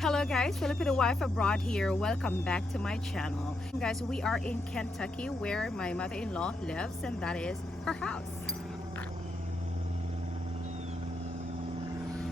Hello guys, Filipina wife abroad here. Welcome back to my channel. Guys, we are in Kentucky where my mother-in-law lives, and that is her house.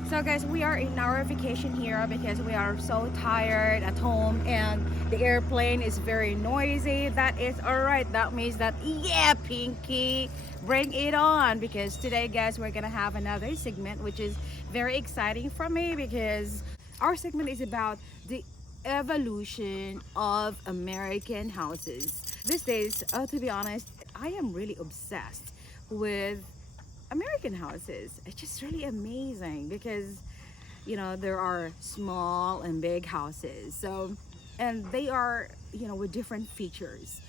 So guys, we are in our vacation here because we are so tired at home and the airplane is very noisy. That is alright. That means that, yeah, Pinky, bring it on, because today guys we're gonna have another segment which is very exciting for me, because our segment is about the evolution of American houses. These days, to be honest, I am really obsessed with American houses. It's just really amazing because there are small and big houses. So, and they are with different features.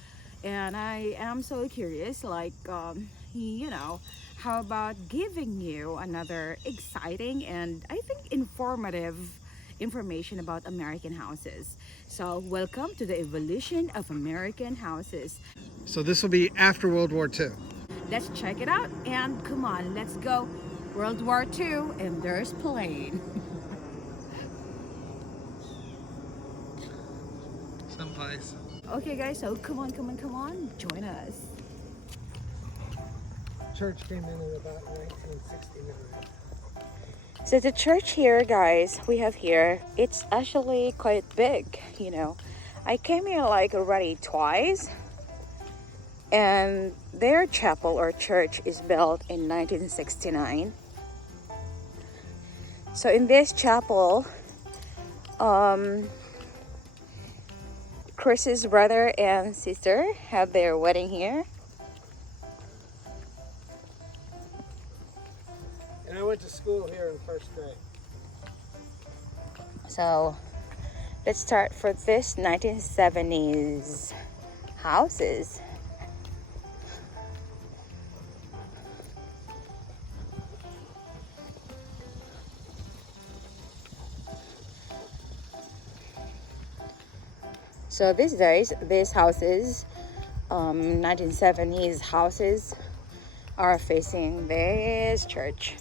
And I am so curious, like how about giving you another exciting and I think informative information about American houses. So, welcome to the evolution of American houses. So this will be after World War II. Let's check it out and come on, let's go. World War II and there's plane. Someplace. Okay guys, so come on, join us. Church came in about 1969. So the church here guys, we have here, it's actually quite big, I came here like already twice, and their chapel or church is built in 1969. So in this chapel, Chris's brother and sister had their wedding here. And I went to school here in first grade. So let's start for this 1970s houses. So these days, these houses, 1970s houses, are facing this church.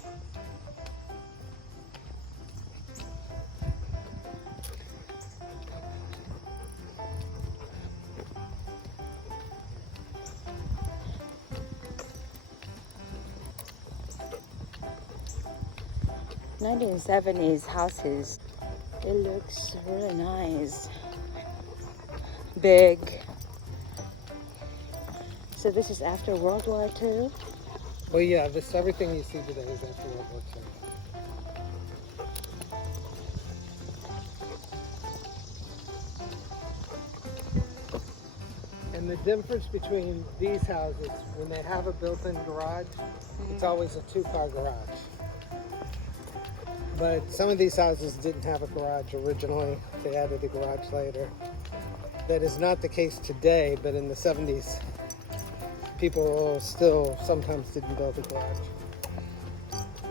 '70s houses, it looks really nice. Big. So this is after World War II. Well, yeah, everything you see today is after World War II. And the difference between these houses, when they have a built-in garage, it's always a two-car garage. But some of these houses didn't have a garage originally. They added a garage later. That is not the case today, but in the 70s, people still sometimes didn't build a garage.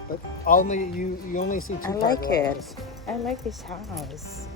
But you only see two-car I like garages. it. I like this house.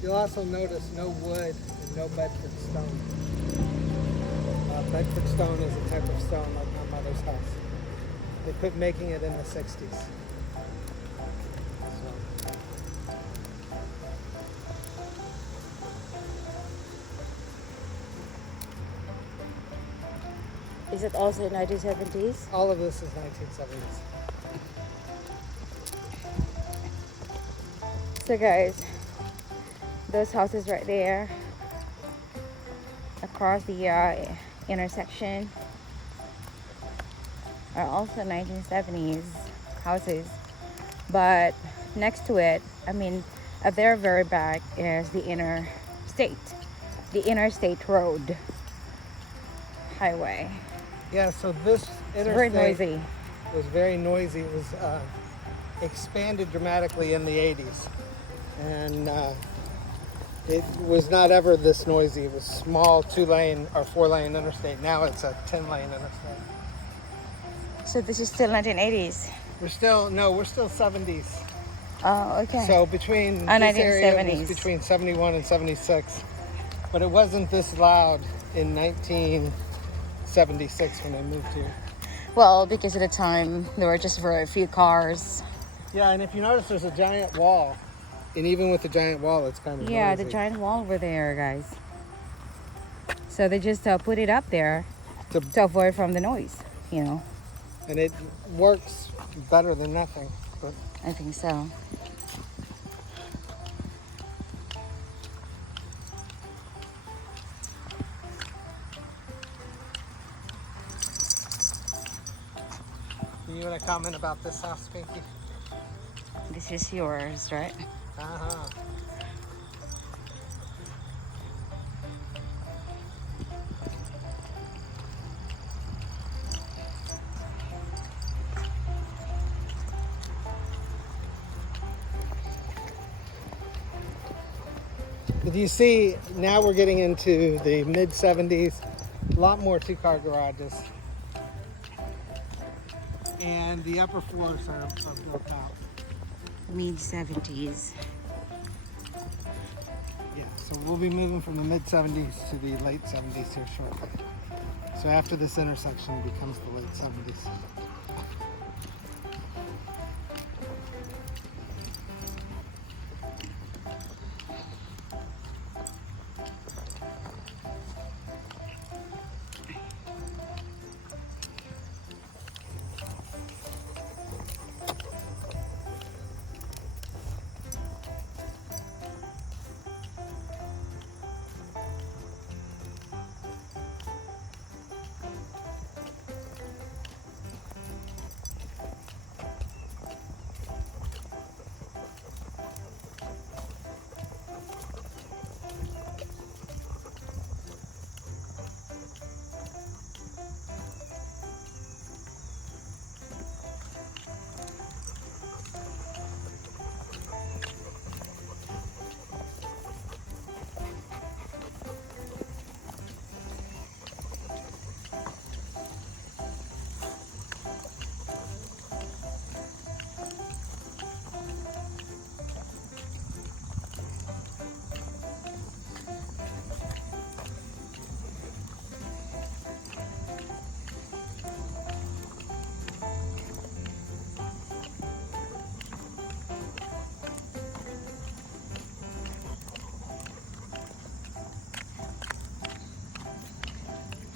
You'll also notice no wood and no Bedford stone. Bedford stone is a type of stone like my mother's house. They quit making it in the 60s. Is it also 1970s? All of this is 1970s. So guys, those houses right there across the intersection are also 1970s houses, but next to it, at their very back is the interstate. the interstate road highway. Yeah, so this It's very interstate noisy. was very noisy. It was expanded dramatically in the 80s. And it was not ever this noisy. It was small 2-lane or 4-lane interstate. Now it's a 10-lane interstate. So this is still 1980s. We're still 70s. Oh, okay. So between Oh, this area 1970s. was between 71 and 76. But it wasn't this loud in 1976 when I moved here. Well, because at the time there were just very few cars. Yeah, and if you notice, there's a giant wall. And even with the giant wall, it's kind of Yeah, noisy. the giant wall over there, guys. So they just put it up there To- to avoid from the noise, you know. And it works better than nothing. But I think so. you want to comment about this house, Pinky? This is yours, right? Uh-huh. But you see, now we're getting into the mid 70s, a lot more 2-car garages. And the upper floors are built out. Mid 70s. Yeah, so we'll be moving from the mid 70s to the late 70s here shortly. So after this intersection it becomes the late 70s.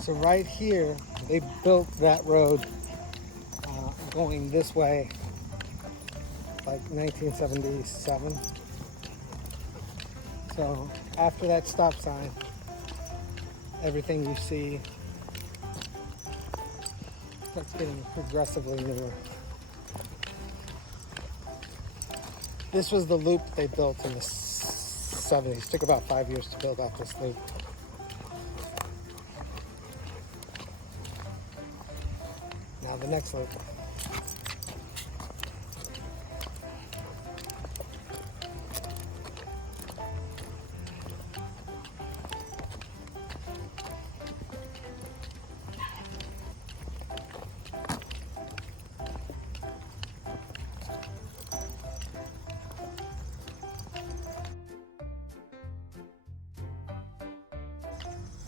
So right here, they built that road going this way, like 1977. So after that stop sign, everything you see starts getting progressively newer. This was the loop they built in the 70s. It took about 5 years to build out this loop. Now the next loop.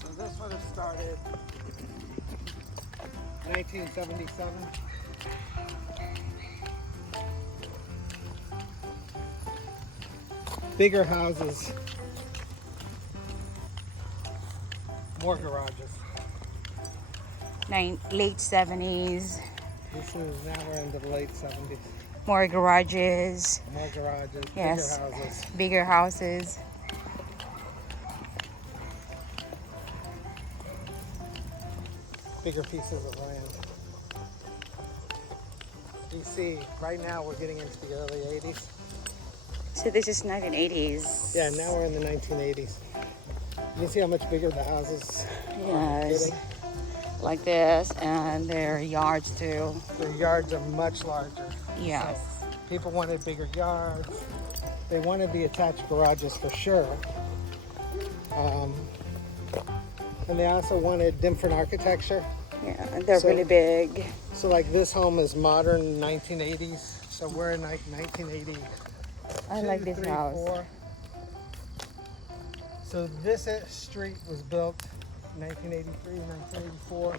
So this would have started 1977. Bigger houses, more garages. Late 70s. This is now we're into the late 70s. More garages. More garages, Yes. bigger houses. Bigger houses. Bigger pieces of land. You see, right now we're getting into the early 80s. So this is 1980s. Yeah, now we're in the 1980s. You see how much bigger the houses are Yes. getting? Like this, and their yards too. Their yards are much larger. Yes. So people wanted bigger yards. They wanted the attached garages for sure. And they also wanted different architecture. Yeah, and they're So- really big. So like this home is modern 1980s. So we're in like 1980. I like this house. 4. So this street was built 1983, 1984.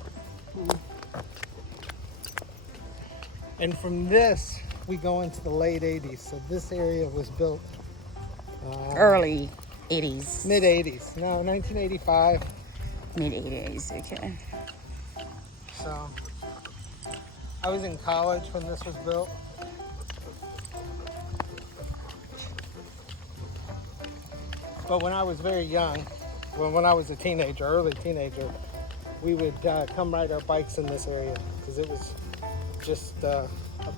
And from this, we go into the late 80s. So this area was built Early 80s. mid 80s. No, 1985. Mid 80s, okay. So I was in college when this was built. But when I was very young, when I was a teenager, early teenager, we would come ride our bikes in this area because it was just a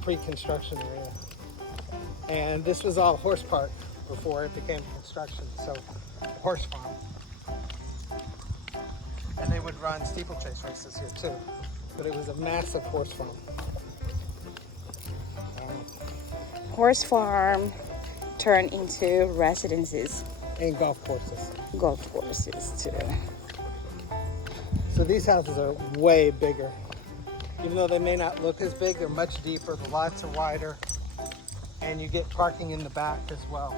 pre-construction area. And this was all horse park before it became construction, so horse farm. And they would run steeplechase races here too. But it was a massive horse farm. Horse farm turned into residences, And golf courses. golf courses too. So these houses are way bigger. Even though they may not look as big, they're much deeper. The lots are wider. And you get parking in the back as well,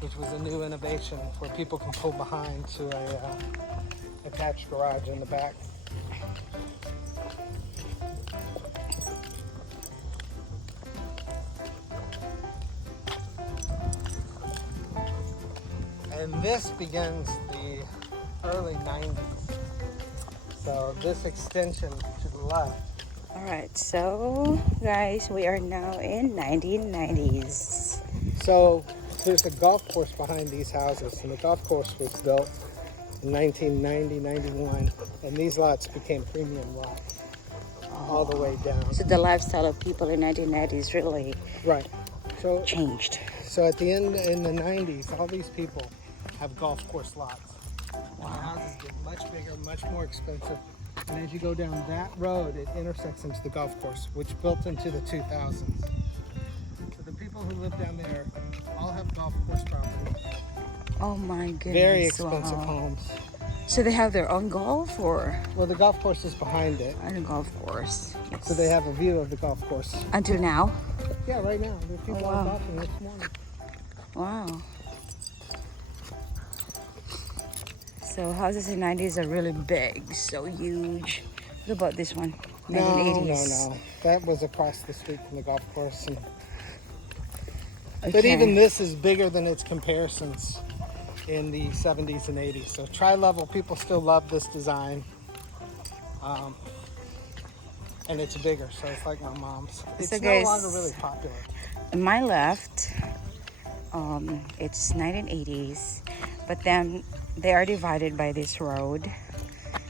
which was a new innovation where people can pull behind to a attached garage in the back. And this begins the early 90s. So this extension to the left. All right, so guys, we are now in 1990s. So there's a golf course behind these houses, and the golf course was built in 1990, 91, and these lots became premium lots all the way down. So the lifestyle of people in 1990s really Right. So changed. at the end in the 90s, all these people have golf course lots. The houses get much bigger, much more expensive. And as you go down that road, it intersects into the golf course, which built into the 2000s. So the people who live down there all have golf course property. Oh my goodness. Very expensive wow. homes. So they have their own golf or Well, the golf course is behind it, on a golf course? Yes. so they have a view of the golf course. Until now? Yeah, right now. There are people Oh, out wow. golfing this morning. Wow. So houses in 90s are really big, so huge. What about this one? 1980s. No. That was across the street from the golf course. And, Okay. But even this is bigger than its comparisons in the 70s and 80s. So tri-level, people still love this design. And it's bigger, so it's like my mom's. It's So no guys- longer really popular. On my left, it's 1980s, but then they are divided by this road.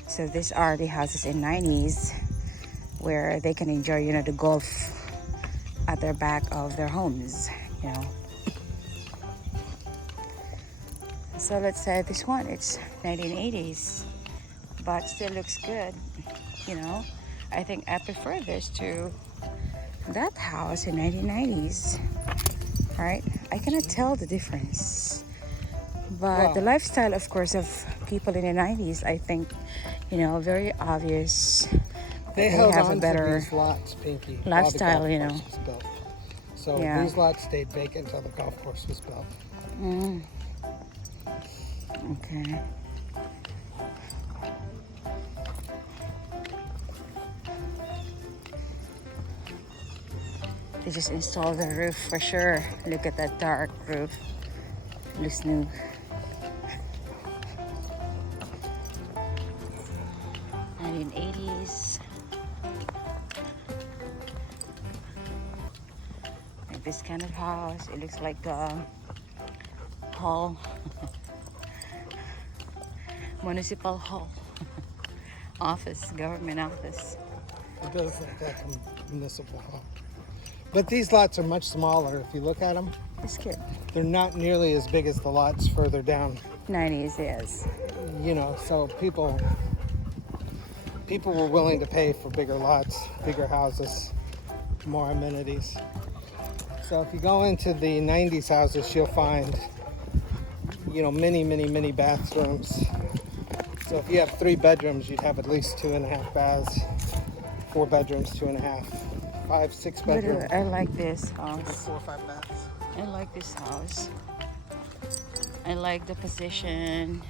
So these are the houses in 90s where they can enjoy, the golf at their back of their homes, So let's say this one, it's 1980s, but still looks good, I think I prefer this to that house in 1990s. Right? I cannot tell the difference. But Wow. the lifestyle, of course, of people in the 90s, I think, very obvious. They They held have a on better to these lots, Pinky, while the lifestyle, golf you know. course was built. So Yeah. these lots stayed vacant until the golf course was built. Okay. They just installed the roof for sure. Look at that dark roof. Looks new. And in 80s. Like this kind of house. It looks like a hall. Municipal hall. Office, government office. It does look like a municipal hall. But these lots are much smaller if you look at them. It's good. They're not nearly as big as the lots further down 90s, yes. You know, so people were willing to pay for bigger lots, bigger houses, more amenities. So if you go into the 90s houses, you'll find, you know, many bathrooms. So if you have 3 bedrooms, you'd have at least 2.5 baths, 4 bedrooms, 2.5, 5, 6 bedrooms. I like this With house. 4 or 5 baths. I like this house. I like the position.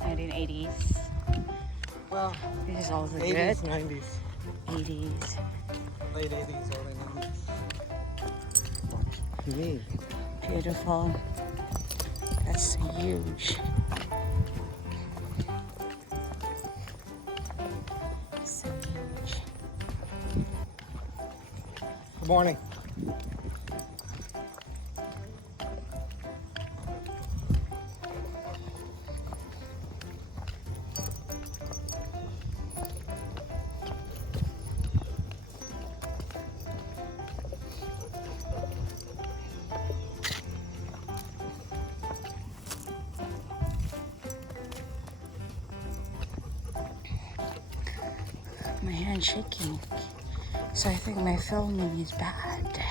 1980s. Well, This is also 80s, good. 90s, 80s. late 80s, early 90s. Neat. Beautiful. That's huge. So huge. Good morning. My hand's shaking. So I think my filming is bad.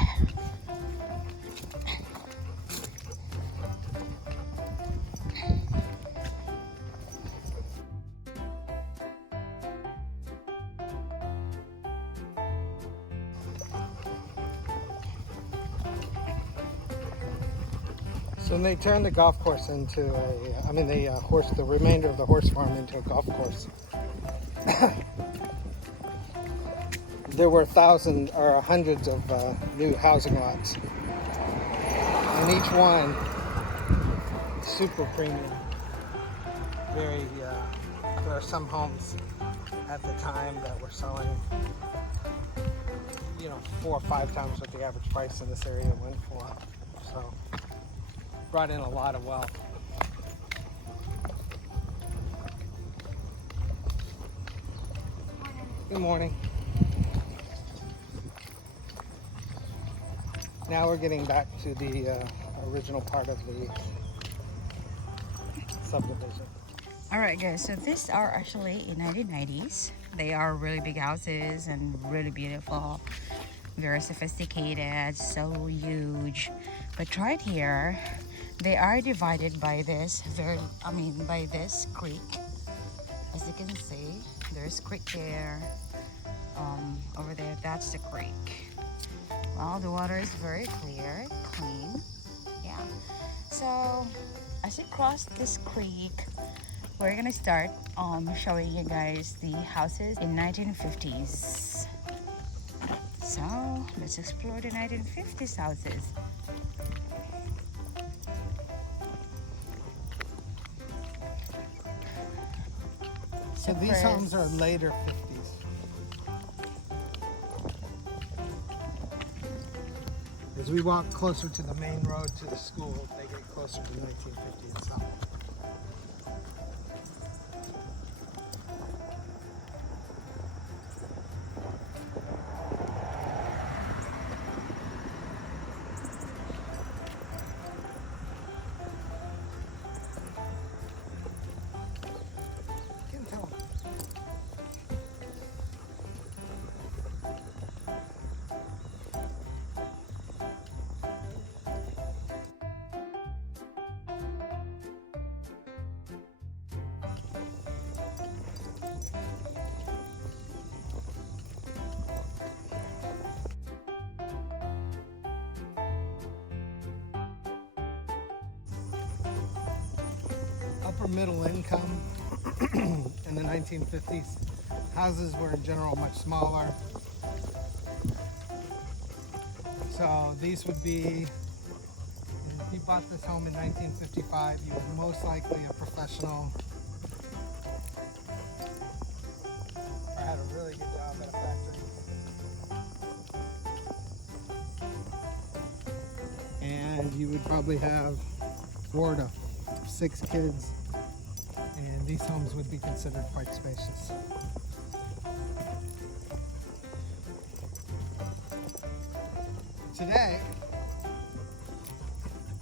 So they turned the golf course into the remainder of the horse farm into a golf course. There were thousands or hundreds of new housing lots, and each one super premium. Very, there are some homes at the time that were selling, you know, 4 or 5 times what the average price in this area went for. So, brought in a lot of wealth. Good morning. Now we're getting back to the original part of the subdivision. Alright guys, so these are actually in 1990s. They are really big houses and really beautiful. Very sophisticated, so huge. But right here, they are divided by this by this creek. As you can see, there's creek there. Over there, that's the creek. Well, the water is very clear, clean. Yeah. So as you cross this creek, we're gonna start showing you guys the houses in 1950s. So let's explore the 1950s houses. So these homes are later 50s. As we walk closer to the main road to the school, they get closer to 1950 itself. Can't tell. Upper middle income in the 1950s. Houses were in general much smaller. So these would be, if you bought this home in 1955, you were most likely a professional or had a really good job at a factory. And you would probably have 4 to 6 kids, and these homes would be considered quite spacious. Today,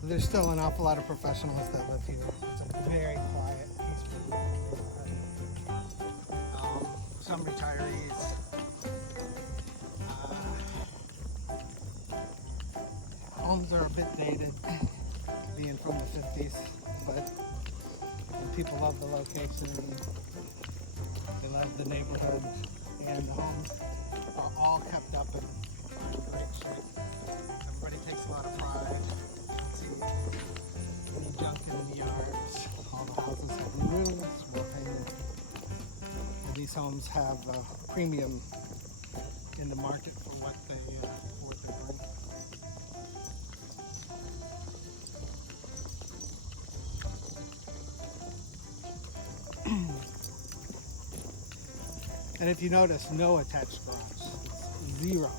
There's still an awful lot of professionals that live here. It's a very quiet, peaceful neighborhood. Some retirees. Homes are a bit dated, being from the 50s, but people love the location. They love the neighborhood, and the homes are all kept up in great shape. Everybody takes a lot of pride. You don't see any junk in the yards. All the houses have new roofs, well painted. And these homes have a premium in the market for what they bring. And if you notice, no attached garage. It's zero.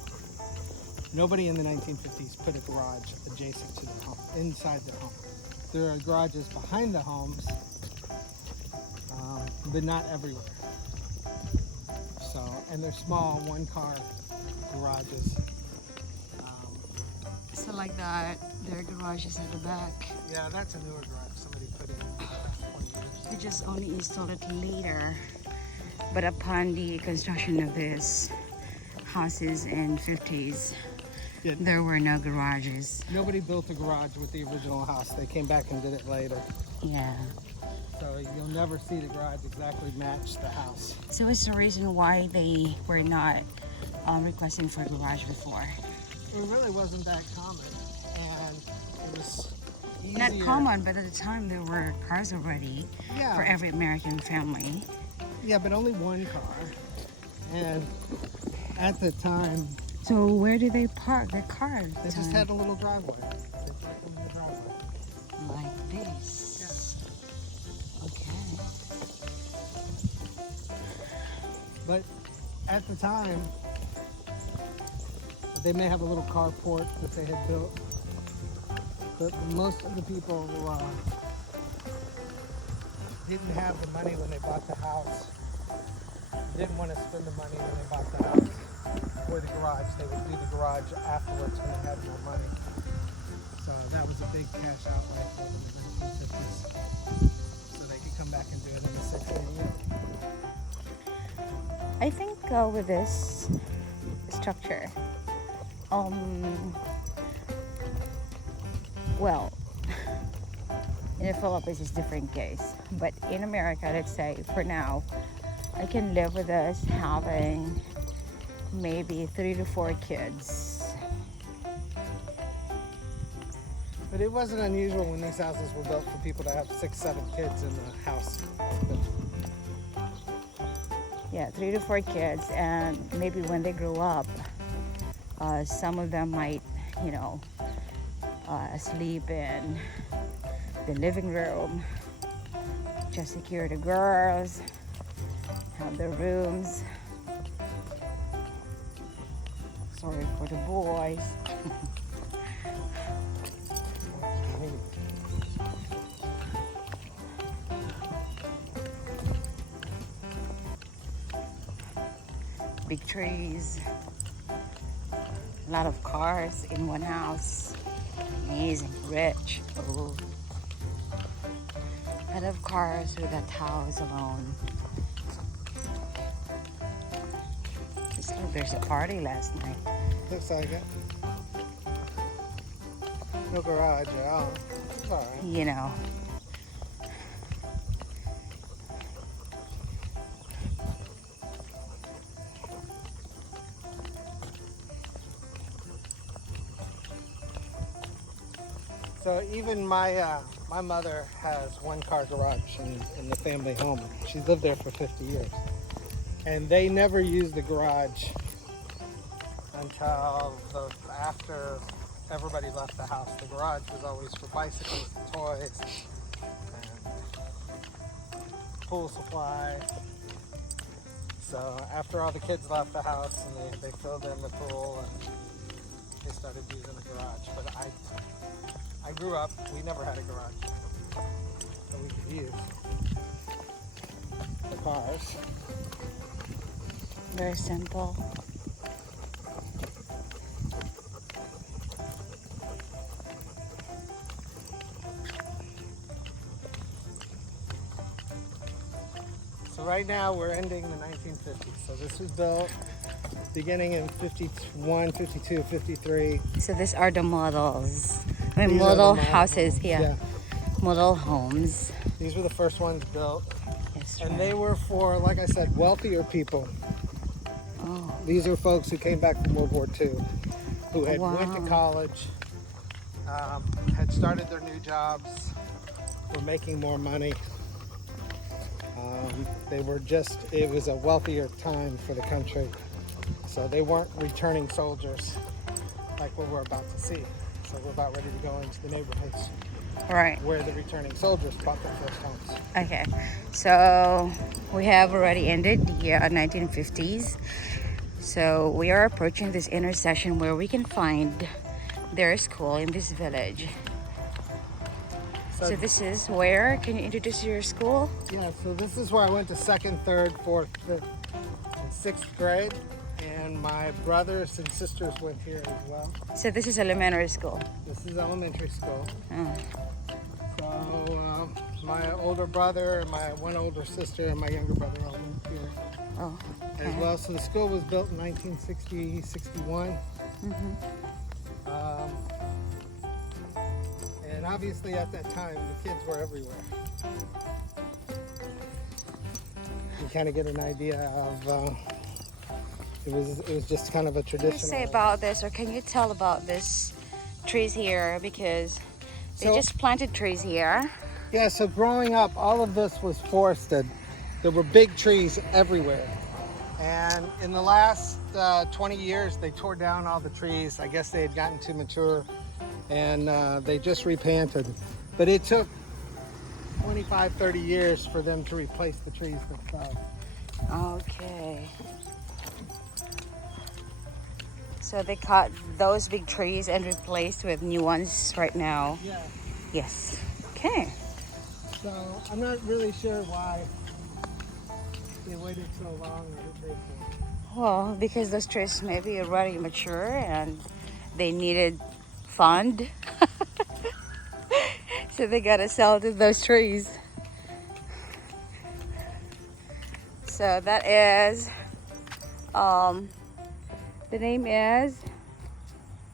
Nobody in the 1950s put a garage adjacent to their home, inside their home. There are garages behind the homes, but not everywhere. So, and they're small one-car garages. So like that, their garage is at the back. Yeah, that's a newer garage. Somebody put it in the last 20 years. They just only installed it later. But upon the construction of these houses in 50s, Yeah. there were no garages. Nobody built a garage with the original house. They came back and did it later. Yeah. So you'll never see the garage exactly match the house. So what's the reason why they were not requesting for a garage before? It really wasn't that common, and it was easier. Not common, but at the time there were cars already Yeah. for every American family. Yeah, but only one car. And at the time, So where do they park their cars? they just had a little driveway. They parked in the driveway. Like this. Okay. But at the time, they may have a little carport that they had built. But most of the people didn't have the money when they bought the house. Didn't want to spend the money when they bought the house or the garage. They would do the garage afterwards when they had more money. So that was a big cash outlay for them in the 1950s. So they could come back and do it in the 60s. I think with this structure, well, in the Philippines it's different case, but in America, let's say for now, I can live with us having maybe 3 to 4 kids. But it wasn't unusual when these houses were built for people to have 6, 7 kids in the house. Yeah, 3 to 4 kids, and maybe when they grow up, some of them might, sleep in the living room, just secure the girls, have their rooms. Sorry for the boys. Big trees, a lot of cars in one house. Amazing, rich. Oh. A lot of cars with that house alone. Just like there's a party last night. Looks like it. No garage at all. It's all right. So even my mother has one-car garage in the family home. She's lived there for 50 years. And they never used the garage until after everybody left the house. The garage was always for bicycles and toys and pool supply. So after all the kids left the house and they filled in the pool and they started using the garage. But I grew up, we never had a garage that we could use the cars. Very simple. So right now we're ending the 1950s. So this was built beginning in 51, 52, 53. So these are the models. I mean, These are the model model houses. homes, Yeah. Model homes. These were the first ones built. Yes, And right. they were for, like I said, wealthier people. Oh, These are folks who came back from World War II, who had went to wow. college, had started their new jobs, were making more money. They were just, it was a wealthier time for the country. So they weren't returning soldiers like what we're about to see. So we're about ready to go into the neighborhoods Right. where the returning soldiers bought their first homes. Okay. So we have already ended the 1950s. So we are approaching this intersection where we can find their school in this village. So this is where, can you introduce your school? Yeah, so this is where I went to 2nd, 3rd, 4th, 5th, and 6th grade. And my brothers and sisters went here as well. So this is elementary school. This is elementary school. Oh. So my older brother, and my one older sister, and my younger brother all went here Oh. as Okay. well. So the school was built in 1960, 61. And obviously at that time, the kids were everywhere. You kind of get an idea of, it was just kind of a What can traditional. you say about this, or can you tell about this trees here? Because they So- just planted trees here. Yeah, so growing up, all of this was forested. There were big trees everywhere. And in the last 20 years, they tore down all the trees. I guess they had gotten too mature, and they just replanted. But it took 25, 30 years for them to replace the trees themselves. Okay. So they cut those big trees and replaced with new ones right now. Yeah, Yes. Okay. so I'm not really sure why they waited so long. Or did so. Well, because those trees may be already mature and they needed fund. So they gotta sell those trees. So that is, the name is,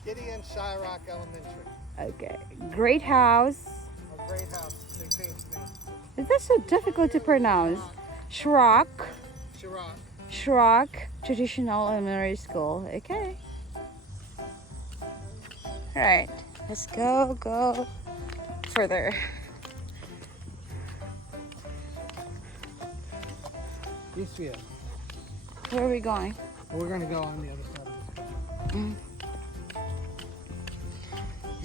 Gideon Shyrock Elementary. okay, Great House. A great house. They changed the name. Is that so difficult to pronounce? Shrock. Shyrock. Shrock Traditional Elementary School. Okay. All right, let's go further. Used to be it. Where are we going? We're going to go on the other side of this.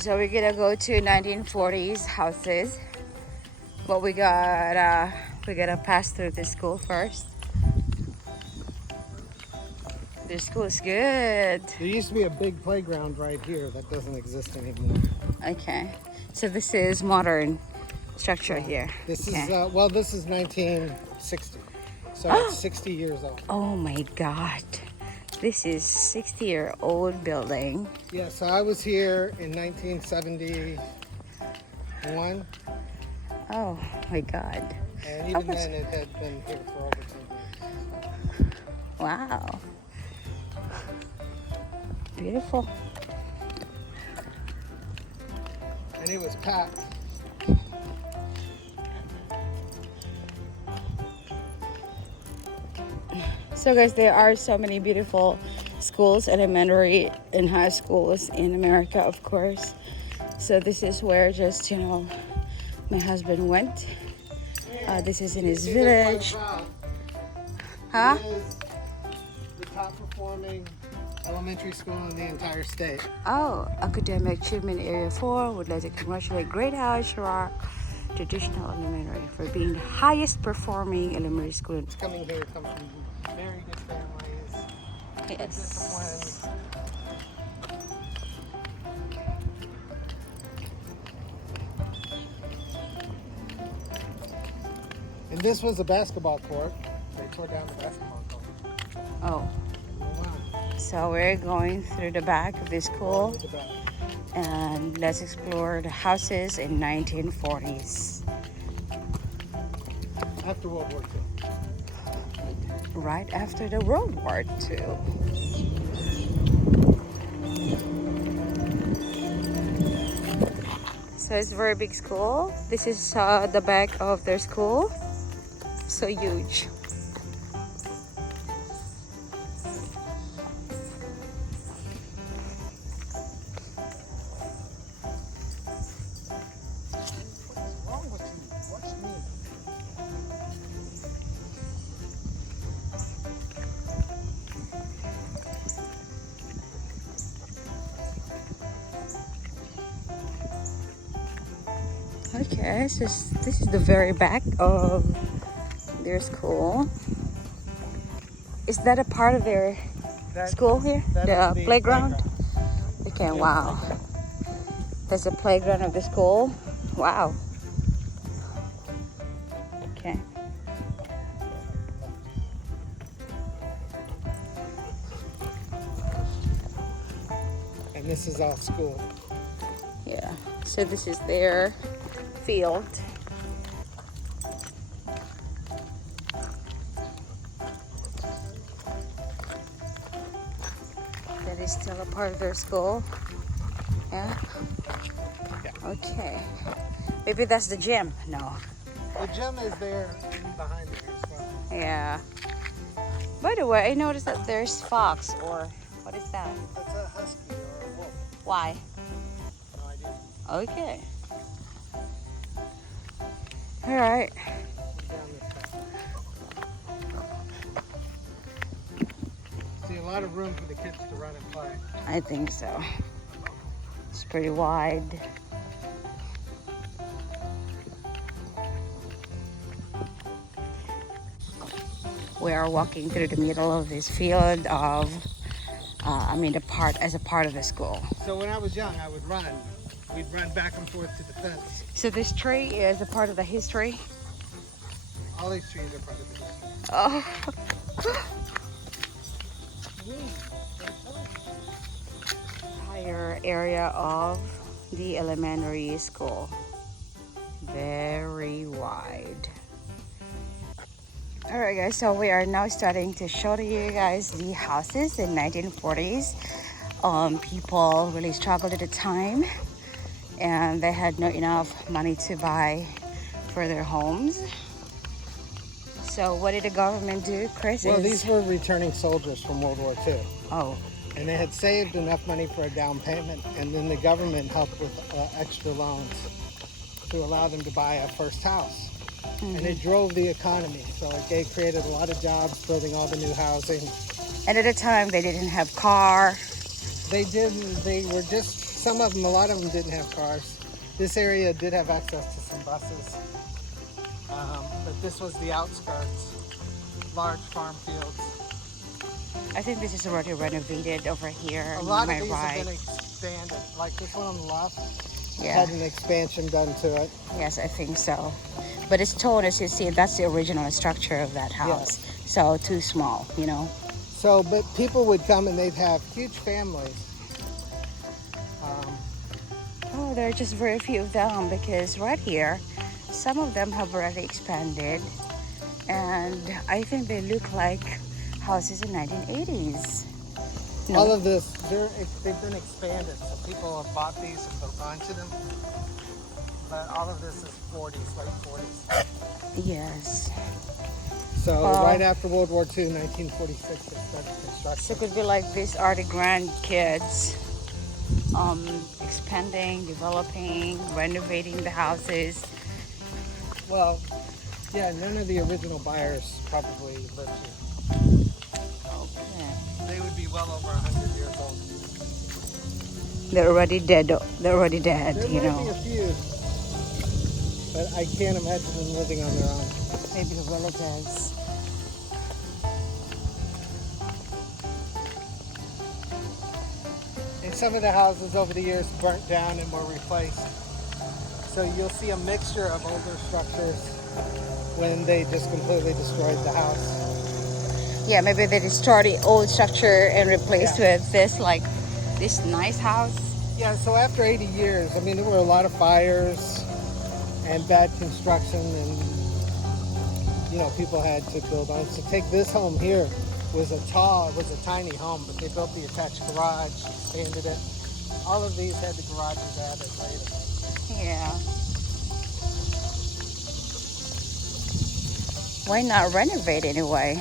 So we're gonna go to 1940s houses, but we gotta pass through the school first. The school is good. There used to be a big playground right here that doesn't exist anymore. Okay, so this is modern structure here. This Okay. is, well, this is 1960. So it's 60 years old. Oh my God, this is 60-year-old building. Yeah, so I was here in 1971. Oh my God, And even then it had been here for over 10 years. wow, beautiful. And it was packed. So guys, there are so many beautiful schools, elementary and high schools in America, of course. So this is where just, my husband went. This is in his village. Huh? It is the top performing elementary school in the entire state. Oh, Academic Achievement Area 4 would like to congratulate Great House Rock Traditional Elementary for being the highest performing elementary school. Coming here comes from very good families, good Yes. disciplines. And this was a basketball court. They tore down the basketball court. Oh, Wow. so we're going through the back of the school. Look at that. And let's explore the houses in 1940s. After World War II. right after the World War II. So it's a very big school. This is the back of their school. So huge. What's wrong with you? Watch me. Okay, so this is the very back of their school. Is that a part of their school here? That The is playground? Okay, Yeah, wow. playground. There's a playground of the school. Wow. Okay. And this is all school. Yeah. So this is their field. That is still a part of their school. Yeah. Yeah. Okay. Maybe that's the gym. No. The gym is there behind it as well. Yeah. By the way, I noticed that there's fox, or what is that? That's a husky or a wolf. Why? No idea. Okay. All right. Down this path. See, a lot of room for the kids to run and play. I think so. It's pretty wide. We are walking through the middle of this field of, the part as a part of the school. So when I was young, I would run. We'd run back and forth to the fence. So this tree is a part of the history. All these trees are part of the history. Oh. Entire area of the elementary school. Very wide. Alright guys, so we are now starting to show to you guys the houses in 1940s. People really struggled at the time and they had not enough money to buy for their homes. So what did the government do, Chris? Well, these were returning soldiers from World War II. Oh. And they had saved enough money for a down payment, and then the government helped with extra loans to allow them to buy a first house. Mm-hmm. And it drove the economy. So it created a lot of jobs, building all the new housing. And at the time, they didn't have car. They were just, some of them, a lot of them didn't have cars. This area did have access to some buses. But this was the outskirts, large farm fields. I think this is already renovated over here. A lot of my these right. have been expanded. Like this one on the left Yeah. had an expansion done to it. Yes, I think so. But it's tall, as you see, that's the original structure of that house. So too small, you know. So, but people would come and they'd have huge families. Oh, there are just very few of them because right here, some of them have already expanded. And I think they look like houses in 1980s. No. All of this, they've been expanded. So people have bought these and built onto them. But all of this is 40s, late 40s. Yes. So right after World War II, 1946, they started construction. So it could be like these are the grandkids expanding, developing, renovating the houses. Well, yeah, none of the original buyers probably lived here. Okay. They would be well over 100 years old. They're already dead. They're already dead, There you might be know. a few, but I can't imagine them living on their own. Maybe the relatives. And some of the houses over the years burnt down and were replaced. So you'll see a mixture of older structures when they just completely destroyed the house. Yeah, maybe they destroyed the old structure and replaced with this, like, this nice house. Yeah, so after 80 years, I mean, there were a lot of fires and bad construction, and people had to build on. So take this home here was a tiny home, but they built the attached garage, expanded it. All of these had the garages added later. Yeah. Why not renovate anyway?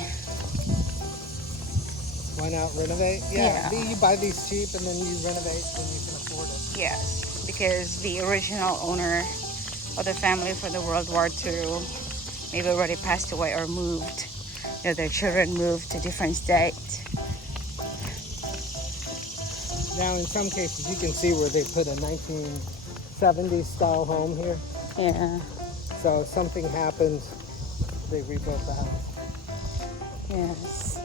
Why not renovate? Yeah. You buy these cheap and then you renovate when you can afford it. Yes, because the original owner of the family for the World War II maybe already passed away or moved. Their children moved to different states. Now, in some cases, you can see where they put a 1970s style home here. Yeah. So if something happens, they rebuilt the house. Yes.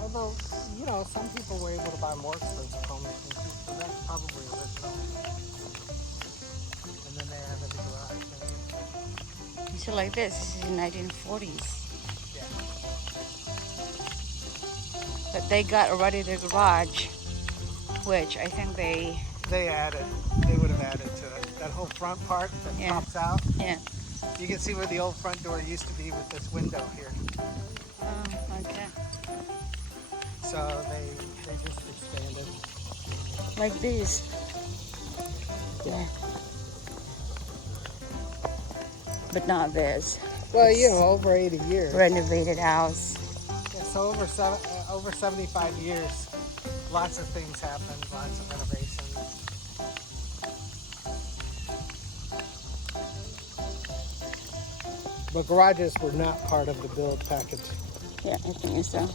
Although, some people were able to buy more expensive homes than cheap, so that's probably original. And then they added the garage. So like this is in 1940s. Yeah. But they got already the garage, which I think they would have added to it. That whole front part that pops out. Yeah. You can see where the old front door used to be with this window here. Oh, okay. So they just expanded. Like this. Yeah. But not this. Well, over 80 years. Renovated house. Yeah, so over 75 years, lots of things happened, lots of renovations. But garages were not part of the build package. Yeah, I think so.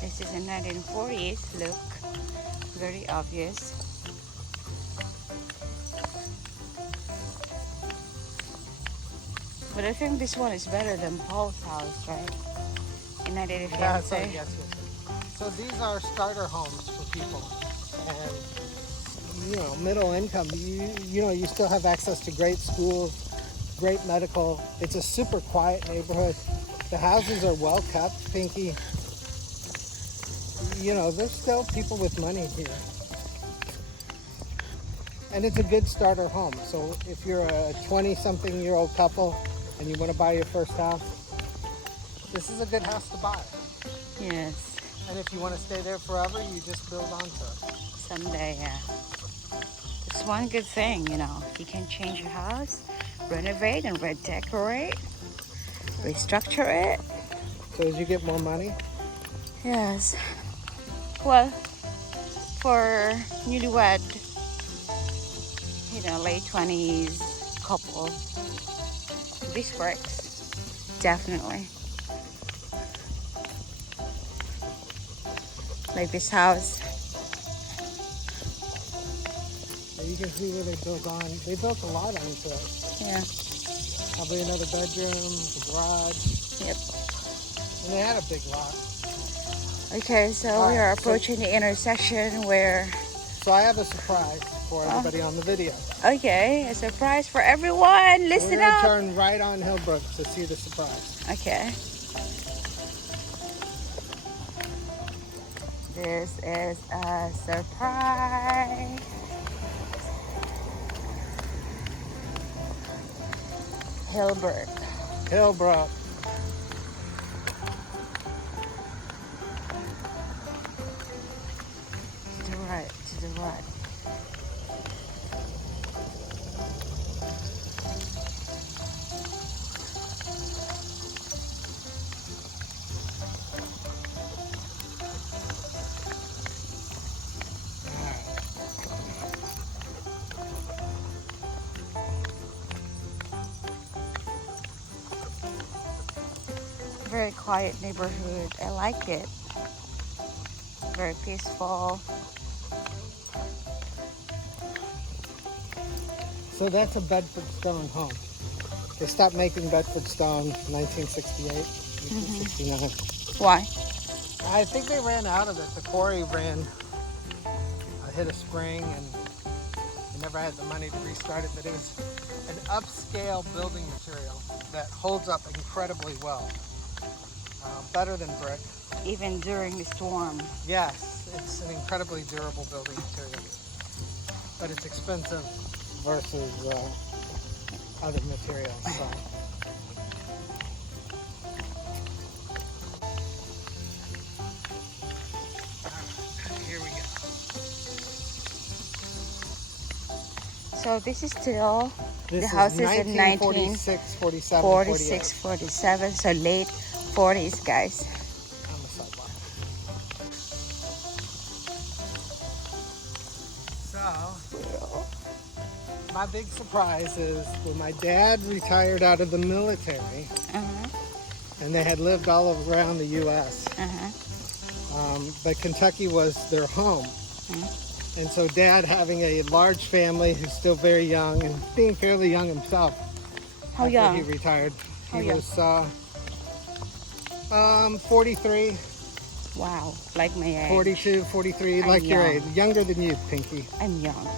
This is a 1940s look, very obvious. But I think this one is better than Paul's house, right? In 1950, Yeah, yes. So these are starter homes for people, and middle income. You still have access to great schools, great medical. It's a super quiet neighborhood. The houses are well kept, Pinky. There's still people with money here. And it's a good starter home. So if you're a 20-something-year-old couple and you want to buy your first house, this is a good house to buy. Yes. And if you want to stay there forever, you just build onto it. Someday, yeah. It's one good thing, you can change your house, renovate and redecorate, restructure it. So as you get more money? Yes. Well, for newlywed, late 20s couple, this works. Definitely. Like this house. You can see where they built on. They built a lot onto it. Yeah. Probably another bedroom, a garage. Yep. And they had a big lot. Okay, so we are approaching the intersection where... So I have a surprise for everybody on the video. Okay, a surprise for everyone. Listen up. We're going to turn right on Hillbrook to see the surprise. Okay. This is a surprise. Hillbrook. Hillbrook. To the right. Very quiet neighborhood. I like it. Very peaceful. So that's a Bedford stone home. They stopped making Bedford stone in 1968. 1969. Why? I think they ran out of it. The quarry hit a spring, and they never had the money to restart it, but it was an upscale building material that holds up incredibly well. Better than brick. Even during the storm. Yes, it's an incredibly durable building material, but it's expensive versus other materials. So. Here we go. So this is still, This the house is in 1946, 47, 46, 47, so late 40s, guys. On the sidewalk. So, my big surprise is when my dad retired out of the military, and they had lived all around the U.S., but Kentucky was their home. And so Dad, having a large family who's still very young and being fairly young himself, How after young? he retired, How he young? was 43, Wow, like my age. 42, 43, I'm like your young. age. Younger than you, Pinky. I'm young.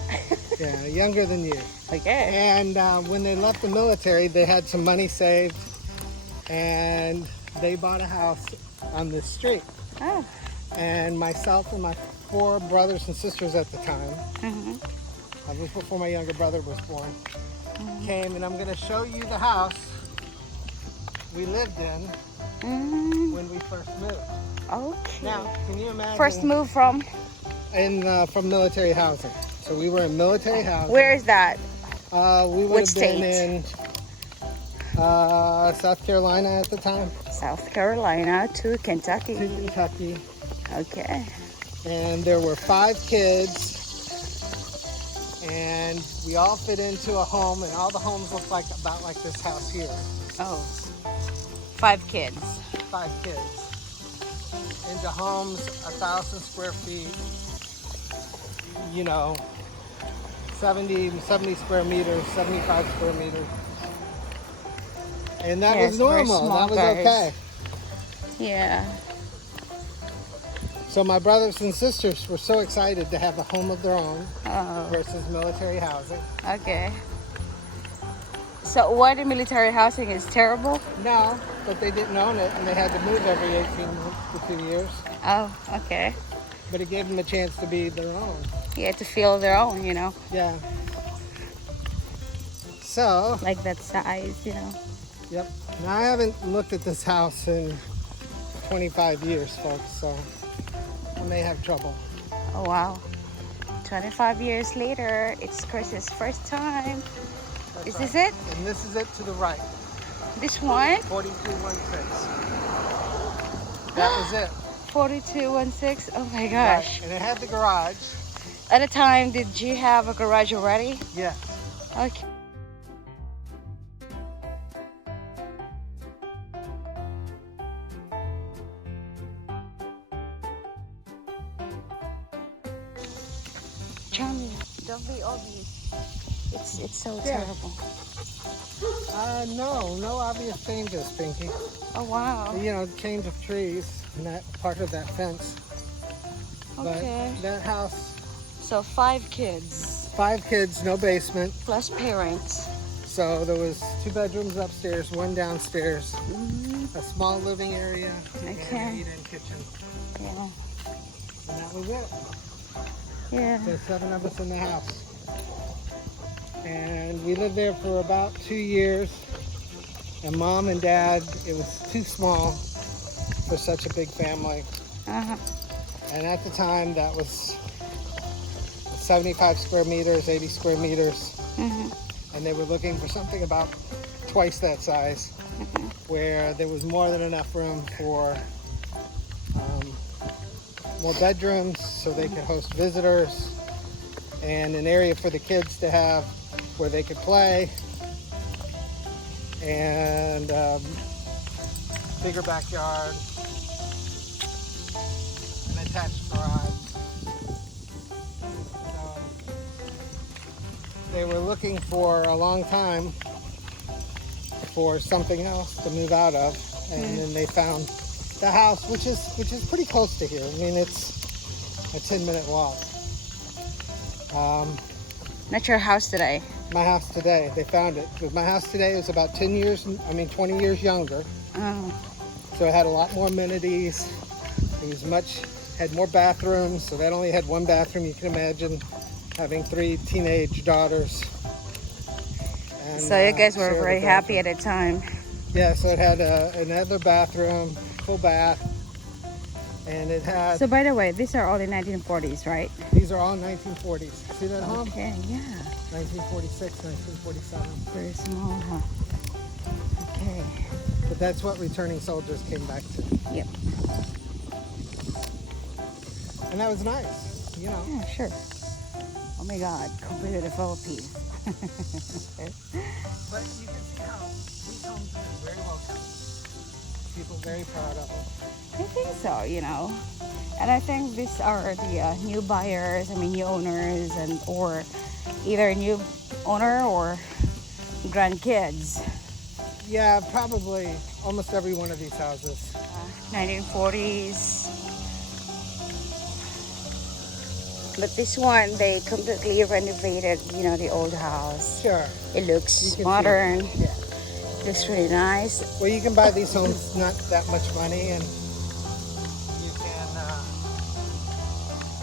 Yeah, younger than you. Okay. And when they left the military, they had some money saved, and they bought a house on this street. Oh. And myself and my 4 brothers and sisters at the time, that was before my younger brother was born, came, and I'm going to show you the house we lived in when we first moved. Okay. Now, can you imagine? First move from, From military housing. So we were in military housing. where is that? We would Which have been state? in South Carolina at the time. South Carolina to Kentucky. To Kentucky. Okay. And there were 5 kids, and we all fit into a home, and all the homes looked about like this house here. Oh. 5 kids. 5 kids into homes 1,000 square feet, 70 square meters, 75 square meters, and that Yes, was very normal. small, That was guys. okay. Yeah. So my brothers and sisters were so excited to have a home of their own Oh. versus military housing. Okay. So why the military housing is terrible? No, but they didn't own it, and they had to move every 18 to 2 years. Oh, okay. But it gave them a chance to be their own. Yeah, to feel their own, Yeah. So, like that size, yep. Now I haven't looked at this house in 25 years, folks, so I may have trouble. Oh, wow. 25 years later, it's Chris's first time. That's Is right. this it? And this is it to the right, This one? 4216. That was it. 4216. Oh my gosh. Right. And it had the garage. At the time, did you have a garage already? Yeah. Okay. Charlie, don't be obvious. It's so terrible. No obvious changes, Pinky. Oh wow. Change of trees and that part of that fence. Okay. But that house, So 5 kids 5 kids, no basement. plus parents. So there was 2 bedrooms upstairs, 1 downstairs, a small living area, and Okay. an eat-in kitchen. Yeah. And that was it. Yeah. There's 7 of us in the house. And we lived there for about 2 years. And Mom and Dad, it was too small for such a big family. Uh-huh. And at the time, that was 75 square meters, 80 square meters. And they were looking for something about twice that size, where there was more than enough room for more bedrooms so they could host visitors, and an area for the kids to have where they could play, and bigger backyard, an attached garage. They were looking for a long time for something else to move out of, and then they found the house, which is pretty close to here. I mean, it's a 10-minute walk. Not your house today. My house today, they found it. But my house today is about 20 years younger. Oh. So it had a lot more amenities. It was had more bathrooms. So that only had one bathroom. You can imagine having 3 teenage daughters. And, So you guys were share the very happy bathroom. at the time. Yeah, so it had another bathroom, full bath, and it had. So by the way, these are all in 1940s, right? These are all 1940s. See that home? Okay, yeah. 1946, 1947. Very small, huh? Okay. But that's what returning soldiers came back to. Yep. And that was nice, you know. Yeah, sure. Oh my God, compared to the Philippines. But you can see how these homes are very welcome. People very proud of them. I think so, you know. And I think these are the new buyers, new owners, or either a new owner or grandkids. Yeah, probably almost every one of these houses. 1940s. But this one, they completely renovated, the old house. Sure. It looks You can modern. see it. Yeah. Looks really nice. Well, you can buy these homes not that much money, and you can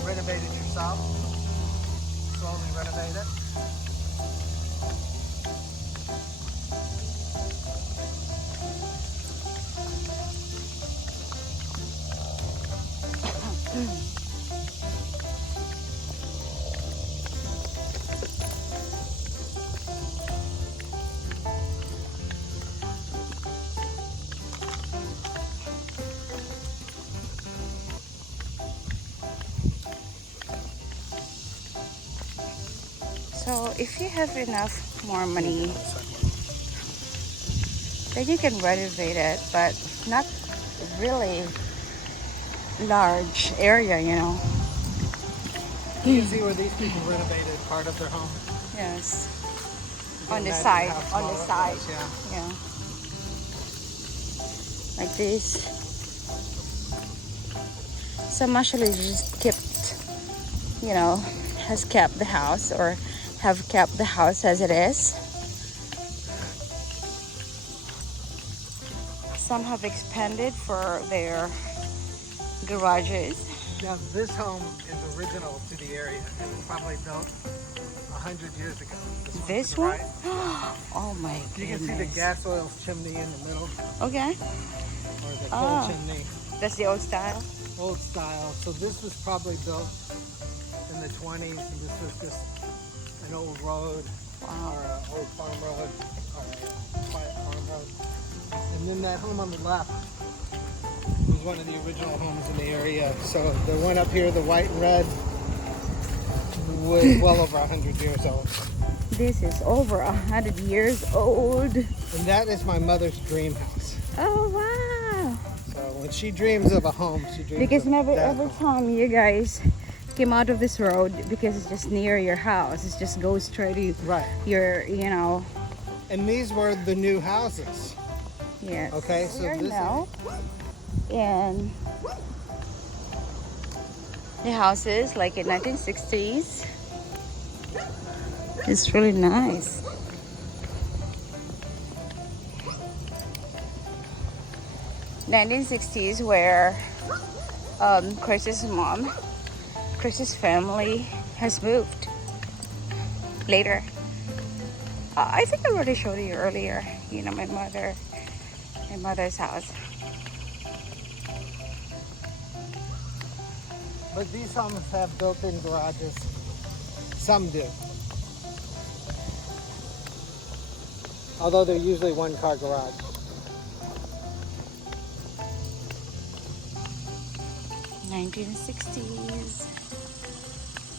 renovate it yourself. Slowly renovate it. So if you have enough more money, then you can renovate it, but not really large area, You can see where these people renovated part of their home. Yes. You On can the imagine side, how on the small it side. was, yeah. Yeah. Like this. Some actually just kept, has kept the house or have kept the house as it is. Some have expanded for their garages. Now, this home is original to the area. It was probably built 100 years ago. This to the one? right. Oh my You goodness. can see the gas oil chimney in the middle, Okay. or the coal Oh. chimney, That's the old style. old style. So this was probably built in the 20s, and this was just an old road, Wow. or an old farm road, or a quiet farm road. And then that home on the left was one of the original homes in the area. So the one up here, the white and red, was well over 100 years old. This is over 100 years old. And that is my mother's dream house. Oh wow. So when she dreams of a home, she dreams Because of never that every home. time you guys came out of this road, because it's just near your house, it just goes straight to Right. your, And these were the new houses. yes. Okay, so we are this now in the houses like in 1960s. It's really nice. (1960s) where Chris's mom, Chris's family has moved later. I think I already showed you earlier, my mother's house. But these homes have built-in garages. Some do. Although they're usually one-car garage. (1960s)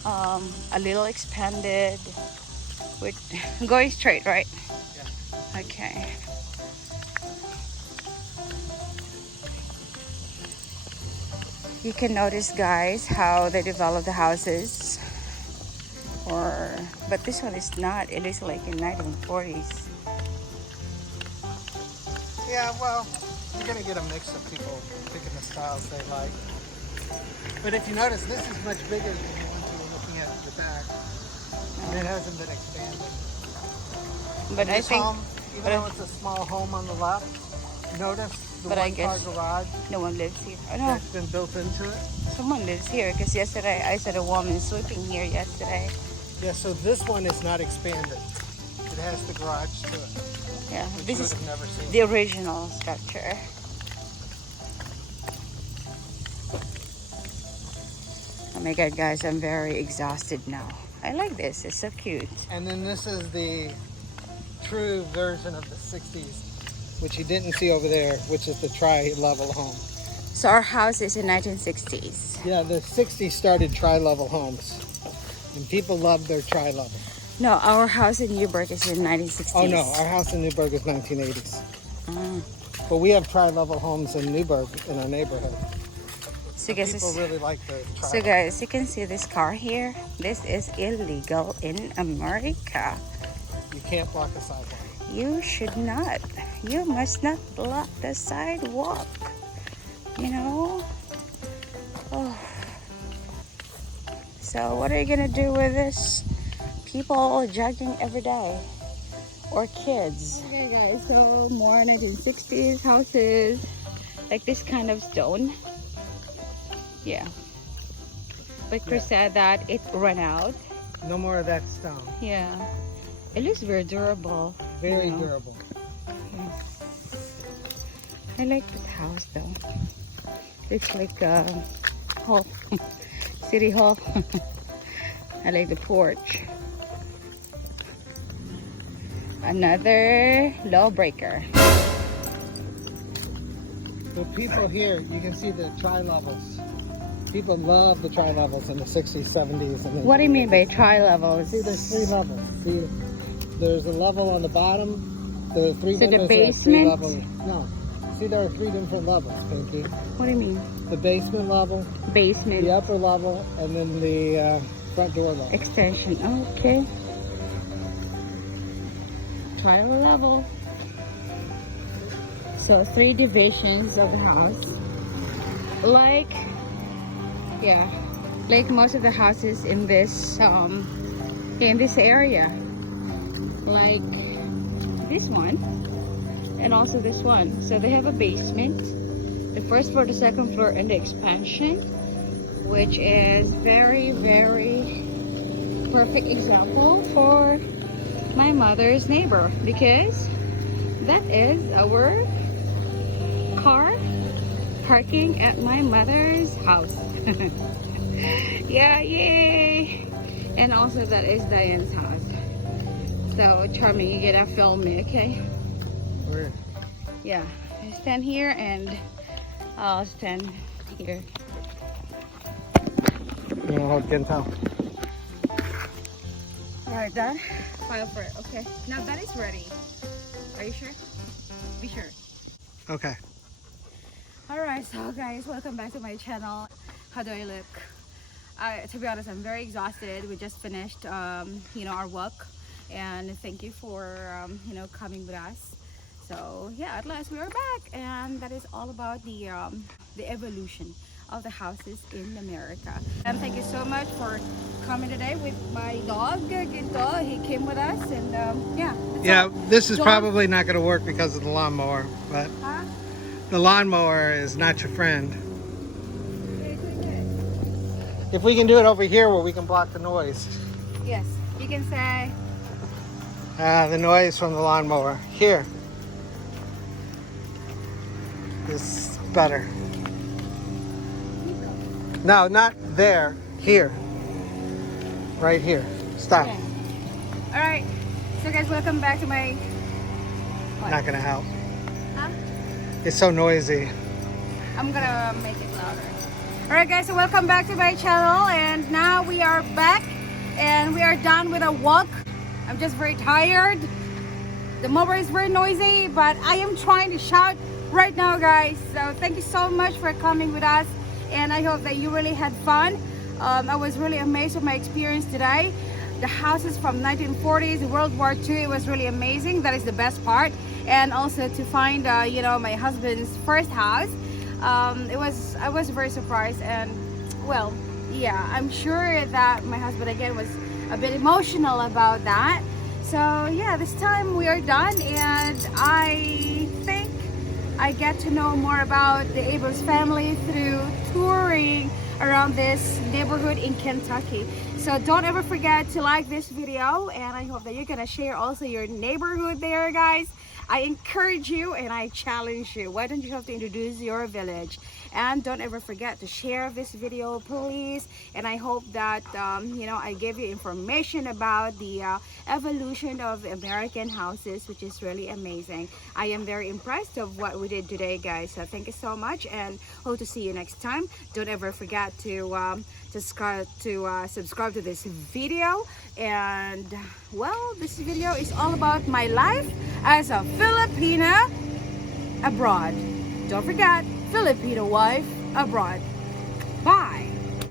a little expanded with going straight, right? Yeah. Okay. You can notice, guys, how they develop the houses. But this one is not. It is like in 1940s. Yeah, well, You're gonna get a mix of people picking the styles they like. But if you notice, this is much bigger than the ones you were looking at the back. And it hasn't been expanded. But And I this think, home, even though it's a small home on the left, notice the but I one-car guess garage no one lives here. Oh no, that's been built into it. someone lives here because yesterday I saw a woman sweeping here yesterday. Yeah, so this one is not expanded. It has the garage to it, Yeah, which this you is would have never seen. the original structure. Oh my god, guys, I'm very exhausted now. I like this, it's so cute. And then this is the true version of the 60s, which you didn't see over there, which is the tri-level home. So our house is in 1960s. Yeah, the 60s started tri-level homes, and people loved their tri-level. No, our house in Newburgh is in 1960s. Oh no, our house in Newburgh is 1980s. Ah. But we have tri-level homes in Newburgh in our neighborhood. So guys, People really like the tri-level. so guys, you can see this car here. This is illegal in America. You can't block a sidewalk. You should not. You must not block the sidewalk. You know? Oh. So what are you gonna do with this? People jogging every day. Or kids. Okay guys, so more 1960s houses. Like this kind of stone. Yeah. But Chris said that it ran out. No more of that stone. Yeah. It looks very durable. Very you know. durable. I like this house though. Looks like hall. City hall. I like the porch. Another lawbreaker. The people here, you can see the tri-levels. People love the tri-levels in the 60s, 70s. And What do you mean by tri-levels? See, there's 3 levels. See, there's a level on the bottom. There are 3 So the windows that have 3 basement? levels. No. See, there are 3 different levels, Pinky. What do you mean? The basement level, Basement. the upper level, and then the front door level. Extension. Okay. Tri-level level. So 3 divisions of the house. Like, yeah, like most of the houses in this area. Like this one and also this one. So they have a basement, the first floor, the second floor, and the expansion, which is very, very perfect example for my mother's neighbor, because that is our car parking at my mother's house. Yeah, yay! And also that is Diane's house. So charming, you get to film me, okay? Where? Yeah, I stand here and I'll stand here. You know how can tell. Alright, done. File for it. Okay. Now that is ready. Are you sure? Be sure. Okay. Alright, so guys, welcome back to my channel. How do I look? To be honest, I'm very exhausted. We just finished, our walk, and thank you for, coming with us. So yeah, at last we are back, and that is all about the evolution of the houses in America. And thank you so much for coming today with my dog, Ginto. He came with us, and Yeah, this is Dog. probably not going to work because of the lawnmower, but Huh? the lawnmower is not your friend. Okay, good. If we can do it over here where we can block the noise. Yes, you can say. The noise from the lawnmower. Here. Is better. No, not there. Here. Right here. Stop. Okay. All right. So guys, welcome back to my. What? Not gonna help. Huh? It's so noisy. I'm gonna make it louder. All right, guys. So welcome back to my channel, and now we are back, and we are done with a walk. I'm just very tired. The mower is very noisy, but I am trying to shout right now, guys. So thank you so much for coming with us, and I hope that you really had fun. I was really amazed with my experience today. the houses from 1940s, World War II. It was really amazing. That is the best part. And also to find, you know, my husband's first house. I was very surprised, and well, yeah, I'm sure that my husband again was a bit emotional about that. So yeah, this time we are done, and I think I get to know more about the Abrams family through touring around this neighborhood in Kentucky. So don't ever forget to like this video, and I hope that you're gonna share also your neighborhood there, guys. I encourage you and I challenge you. Why don't you have to introduce your village? And don't ever forget to share this video, please. And I hope that you know, I gave you information about the evolution of American houses, which is really amazing. I am very impressed of what we did today, guys. So thank you so much, and hope to see you next time. Don't ever forget to subscribe to this video. And well, this video is all about my life as a Filipina abroad. Don't forget, Filipino wife abroad.